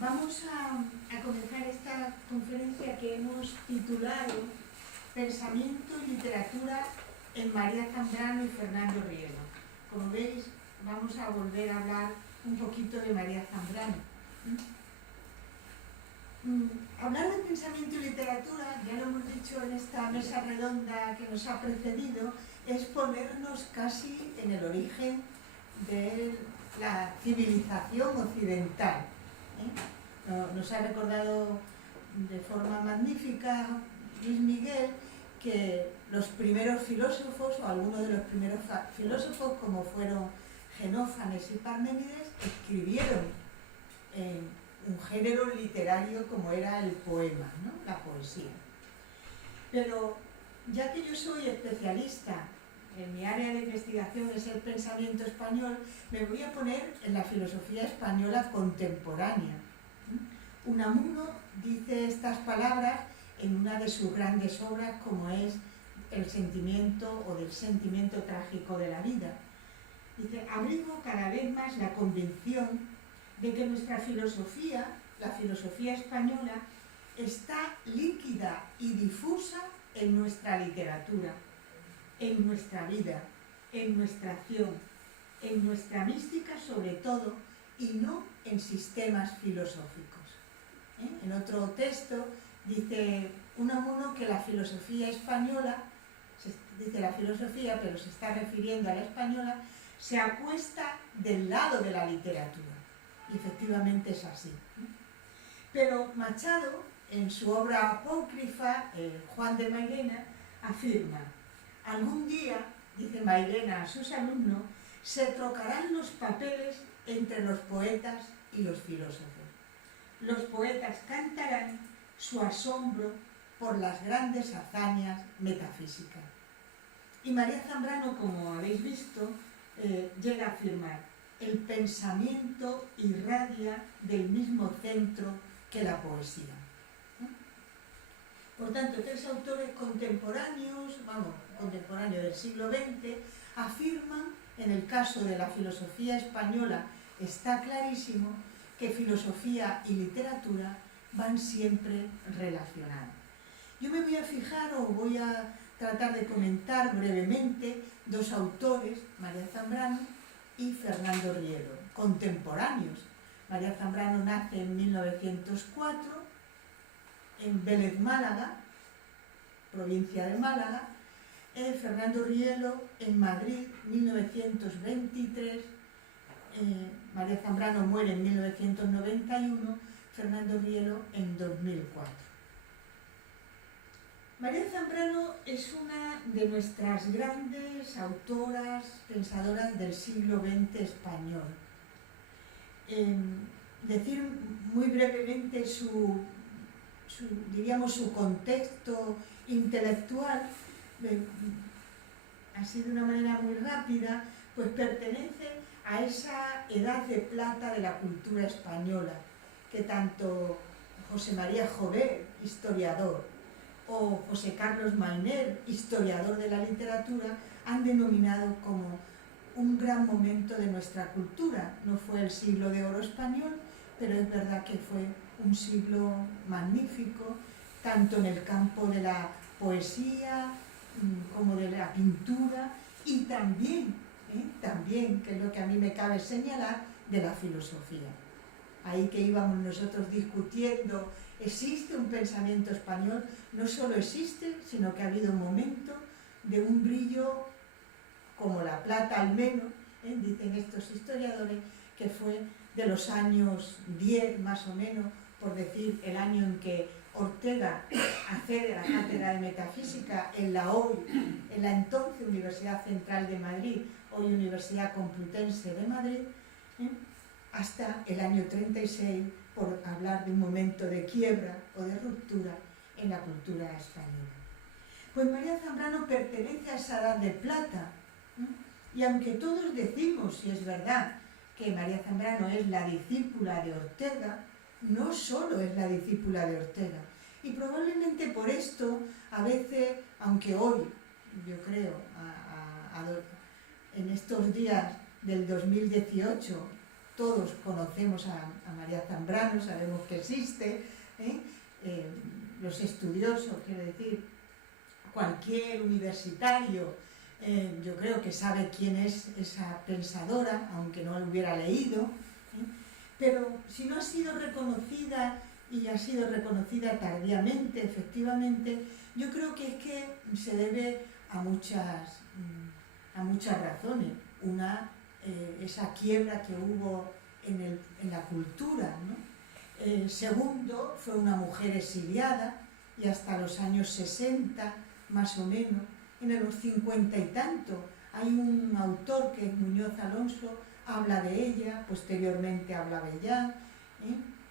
Vamos a comenzar esta conferencia que hemos titulado Pensamiento y literatura en María Zambrano y Fernando Rielo. Como veis, vamos a volver a hablar un poquito de María Zambrano. Hablar de pensamiento y literatura, ya lo hemos dicho en esta mesa redonda que nos ha precedido, es ponernos casi en el origen de la civilización occidental. Nos ha recordado de forma magnífica Luis Miguel que los primeros filósofos, o algunos de los primeros filósofos, como fueron Genófanes y Parménides, escribieron en un género literario como era el poema, ¿no? La poesía. Pero ya que yo soy especialista en mi área de investigación es el pensamiento español, me voy a poner en la filosofía española contemporánea. Unamuno dice estas palabras en una de sus grandes obras, como es El sentimiento o del sentimiento trágico de la vida. Dice: abrigo cada vez más la convicción de que nuestra filosofía, la filosofía española, está líquida y difusa en nuestra literatura, en nuestra vida, en nuestra acción, en nuestra mística sobre todo, y no en sistemas filosóficos. En otro texto dice Unamuno que la filosofía española, dice la filosofía, pero se está refiriendo a la española, se acuesta del lado de la literatura. Y efectivamente es así. Pero Machado, en su obra apócrifa, Juan de Mairena, afirma: algún día, dice Mairena a sus alumnos, se trocarán los papeles entre los poetas y los filósofos. Los poetas cantarán su asombro por las grandes hazañas metafísicas. Y María Zambrano, como habéis visto, llega a afirmar: el pensamiento irradia del mismo centro que la poesía. Por tanto, tres autores contemporáneos, contemporáneos del siglo XX, afirman, en el caso de la filosofía española está clarísimo, que filosofía y literatura van siempre relacionadas. Yo me voy a fijar, o voy a tratar de comentar brevemente, dos autores, María Zambrano y Fernando Rielo, contemporáneos. María Zambrano nace en 1904 en Vélez, Málaga, provincia de Málaga. Fernando Rielo en Madrid, 1923. María Zambrano muere en 1991, Fernando Rielo en 2004. María Zambrano es una de nuestras grandes autoras, pensadoras del siglo XX español. Decir muy brevemente su contexto intelectual, así de una manera muy rápida, pues pertenece a esa edad de plata de la cultura española, que tanto José María Jover, historiador, o José Carlos Mayner, historiador de la literatura, han denominado como un gran momento de nuestra cultura. No fue el siglo de oro español, pero es verdad que fue un siglo magnífico, tanto en el campo de la poesía como de la pintura, y también, que es lo que a mí me cabe señalar, de la filosofía. Ahí que íbamos nosotros discutiendo, ¿existe un pensamiento español? No solo existe, sino que ha habido un momento de un brillo como la plata al menos, dicen estos historiadores, que fue de los años 10 más o menos, por decir el año en que Ortega accede a la cátedra de metafísica en la entonces Universidad Central de Madrid, hoy Universidad Complutense de Madrid, hasta el año 36, por hablar de un momento de quiebra o de ruptura en la cultura española. Pues María Zambrano pertenece a esa edad de plata, y aunque todos decimos, y es verdad, que María Zambrano es la discípula de Ortega, no solo es la discípula de Ortega. Y probablemente por esto, a veces, aunque hoy, yo creo, en estos días del 2018, todos conocemos a María Zambrano, sabemos que existe, los estudiosos, quiero decir, cualquier universitario, yo creo que sabe quién es esa pensadora, aunque no lo hubiera leído, pero si no ha sido reconocida y ha sido reconocida tardíamente, efectivamente, yo creo que es que se debe a muchas razones. Una, esa quiebra que hubo en la cultura, ¿no? Segundo, fue una mujer exiliada y hasta los años 60, más o menos, en los 50 y tanto, hay un autor que es Muñoz Alonso, habla de ella, posteriormente habla de ella,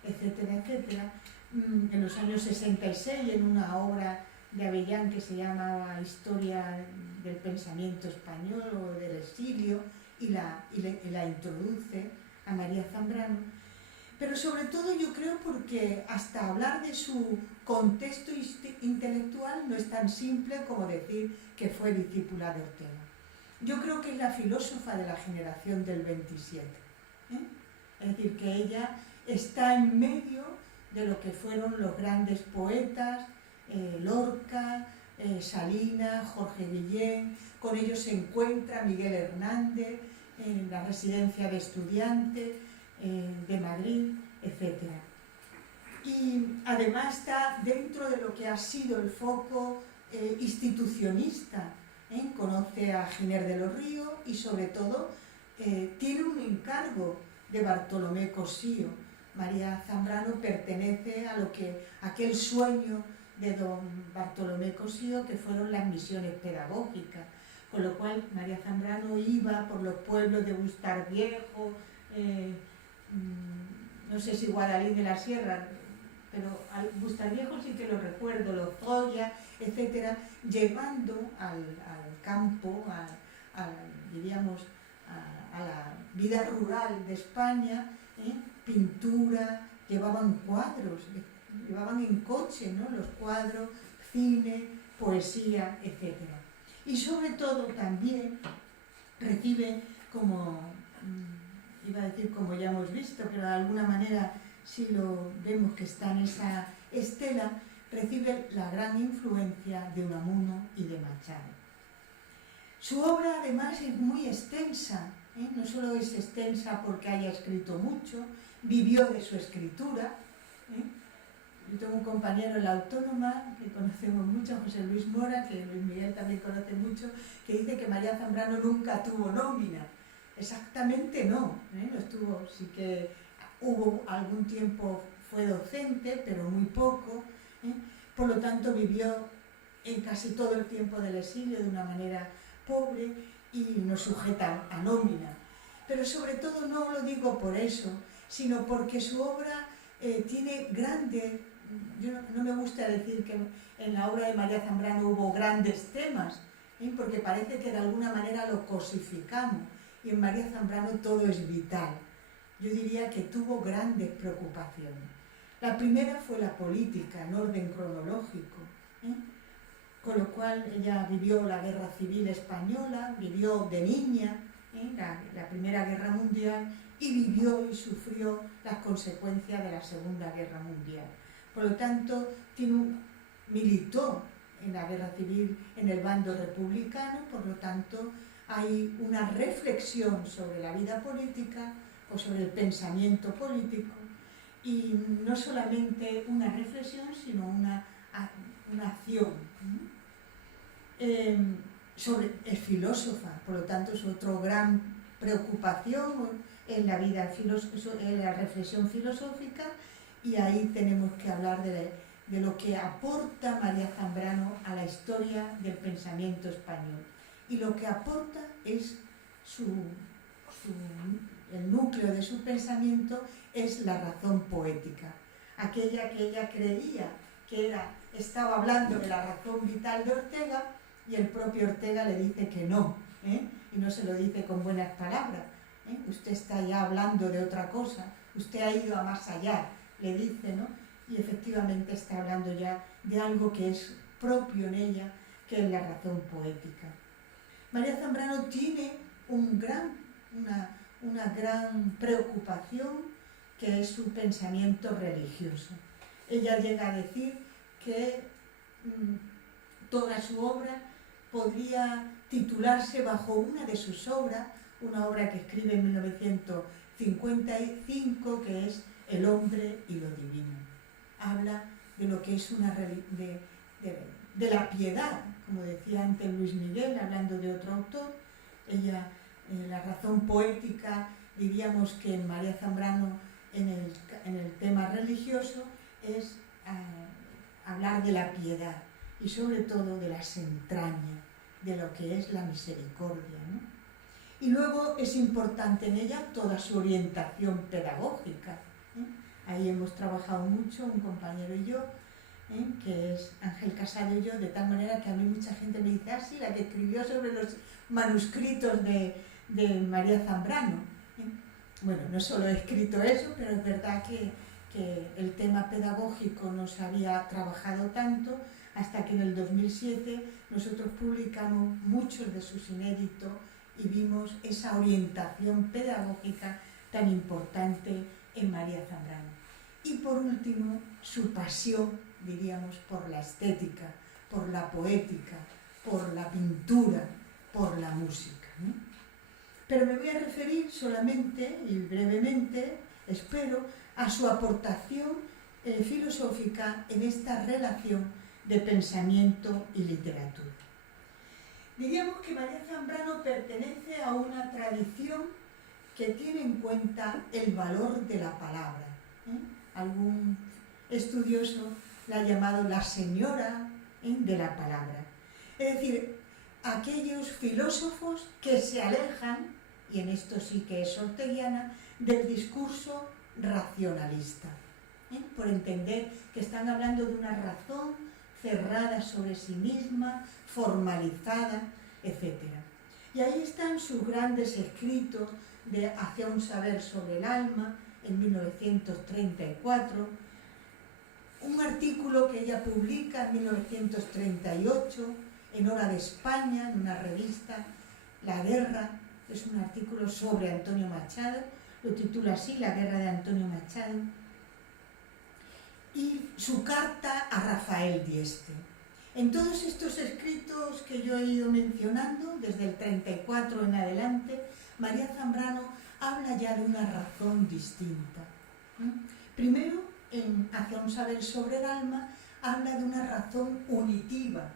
etcétera, etcétera. En los años 66, en una obra de Avellán que se llamaba Historia del pensamiento español o del exilio, y la introduce a María Zambrano. Pero sobre todo yo creo porque hasta hablar de su contexto intelectual no es tan simple como decir que fue discípula de Ortega. Yo creo que es la filósofa de la generación del 27. Es decir, que ella está en medio de lo que fueron los grandes poetas, Lorca, Salinas, Jorge Guillén, con ellos se encuentra Miguel Hernández en la residencia de estudiantes de Madrid, etc. Y además está dentro de lo que ha sido el foco institucionista, conoce a Giner de los Ríos y sobre todo tiene un encargo de Bartolomé Cosío. María Zambrano pertenece a aquel sueño de don Bartolomé Cosío, que fueron las misiones pedagógicas, con lo cual María Zambrano iba por los pueblos de Bustar Viejo, no sé si Guadalín de la Sierra, pero Bustar Viejo sí que lo recuerdo, Los Zoya, etcétera, llevando al campo, diríamos, a la vida rural de España, pintura, llevaban cuadros, llevaban en coche, ¿no?, los cuadros, cine, poesía, etc. Y sobre todo también recibe, como iba a decir como ya hemos visto, pero de alguna manera si lo vemos que está en esa estela, recibe la gran influencia de Unamuno y de Machado. Su obra además es muy extensa, no solo es extensa porque haya escrito mucho, vivió de su escritura. Yo tengo un compañero en la Autónoma, que conocemos mucho, José Luis Mora, que Luis Miguel también conoce mucho, que dice que María Zambrano nunca tuvo nómina. Exactamente no, no estuvo, sí que hubo algún tiempo, fue docente, pero muy poco, por lo tanto vivió en casi todo el tiempo del exilio de una manera pobre y no sujeta a nómina. Pero sobre todo no lo digo por eso, sino porque su obra tiene grandes, yo no me gusta decir que en la obra de María Zambrano hubo grandes temas, porque parece que de alguna manera lo cosificamos, y en María Zambrano todo es vital. Yo diría que tuvo grandes preocupaciones. La primera fue la política, en orden cronológico, con lo cual ella vivió la Guerra Civil Española, vivió de niña la Primera Guerra Mundial y vivió y sufrió las consecuencias de la Segunda Guerra Mundial. Por lo tanto, militó en la Guerra Civil en el bando republicano, por lo tanto, hay una reflexión sobre la vida política o sobre el pensamiento político, y no solamente una reflexión, sino una acción. Es filósofa, por lo tanto es otra gran preocupación en la vida, en la reflexión filosófica, y ahí tenemos que hablar de lo que aporta María Zambrano a la historia del pensamiento español. Y lo que aporta es el núcleo de su pensamiento es la razón poética, aquella que ella creía que estaba hablando de la razón vital de Ortega, y el propio Ortega le dice que no, y no se lo dice con buenas palabras. Usted está ya hablando de otra cosa, usted ha ido a más allá, le dice, ¿no? Y efectivamente está hablando ya de algo que es propio en ella, que es la razón poética. María Zambrano tiene una gran preocupación, que es su pensamiento religioso. Ella llega a decir que toda su obra podría titularse bajo una de sus obras, una obra que escribe en 1955, que es El hombre y lo divino. Habla de lo que es de la piedad, como decía antes Luis Miguel, hablando de otro autor. Ella, la razón poética, diríamos que en María Zambrano, en el tema religioso, es hablar de la piedad y sobre todo de las entrañas, de lo que es la misericordia, ¿no? Y luego es importante en ella toda su orientación pedagógica, ¿eh? Ahí hemos trabajado mucho, un compañero y yo, que es Ángel Casado y yo, de tal manera que a mí mucha gente me dice, sí, la que escribió sobre los manuscritos de María Zambrano. Bueno, no solo he escrito eso, pero es verdad que el tema pedagógico no se había trabajado tanto, hasta que en el 2007 nosotros publicamos muchos de sus inéditos y vimos esa orientación pedagógica tan importante en María Zambrano. Y por último, su pasión, diríamos, por la estética, por la poética, por la pintura, por la música, ¿no? Pero me voy a referir solamente y brevemente, espero, a su aportación filosófica en esta relación de pensamiento y literatura. Diríamos que María Zambrano pertenece a una tradición que tiene en cuenta el valor de la palabra. Algún estudioso la ha llamado la señora de la palabra. Es decir, aquellos filósofos que se alejan, y en esto sí que es orteguiana, del discurso racionalista, por entender que están hablando de una razón cerrada sobre sí misma, formalizada, etc. Y ahí están sus grandes escritos de Hacia un saber sobre el alma, en 1934, un artículo que ella publica en 1938 en Hora de España, en una revista, La Guerra, es un artículo sobre Antonio Machado, lo titula así, La Guerra de Antonio Machado, y su carta a Rafael Dieste. En todos estos escritos que yo he ido mencionando, desde el 34 en adelante, María Zambrano habla ya de una razón distinta. Primero, en Hacia un saber sobre el alma, habla de una razón unitiva.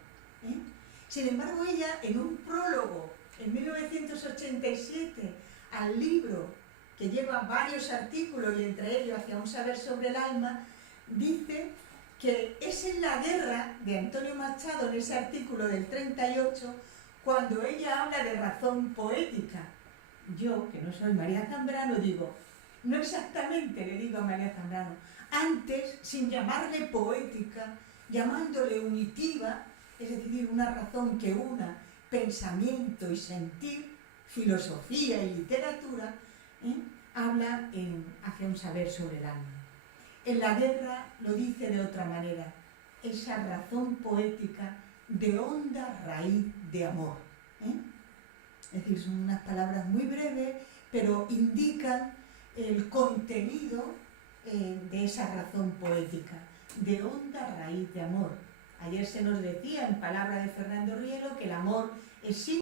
Sin embargo, ella, en un prólogo, en 1987, al libro, que lleva varios artículos, y entre ellos Hacia un saber sobre el alma, dice que es en La Guerra de Antonio Machado, en ese artículo del 38, cuando ella habla de razón poética. Yo, que no soy María Zambrano, digo, no exactamente, le digo a María Zambrano, antes, sin llamarle poética, llamándole unitiva, es decir, una razón que una pensamiento y sentir, filosofía y literatura, habla Hacia un saber sobre el alma. En La Guerra lo dice de otra manera, esa razón poética de honda raíz de amor. Es decir, son unas palabras muy breves, pero indican el contenido de esa razón poética, de honda raíz de amor. Ayer se nos decía en palabra de Fernando Rielo que el amor es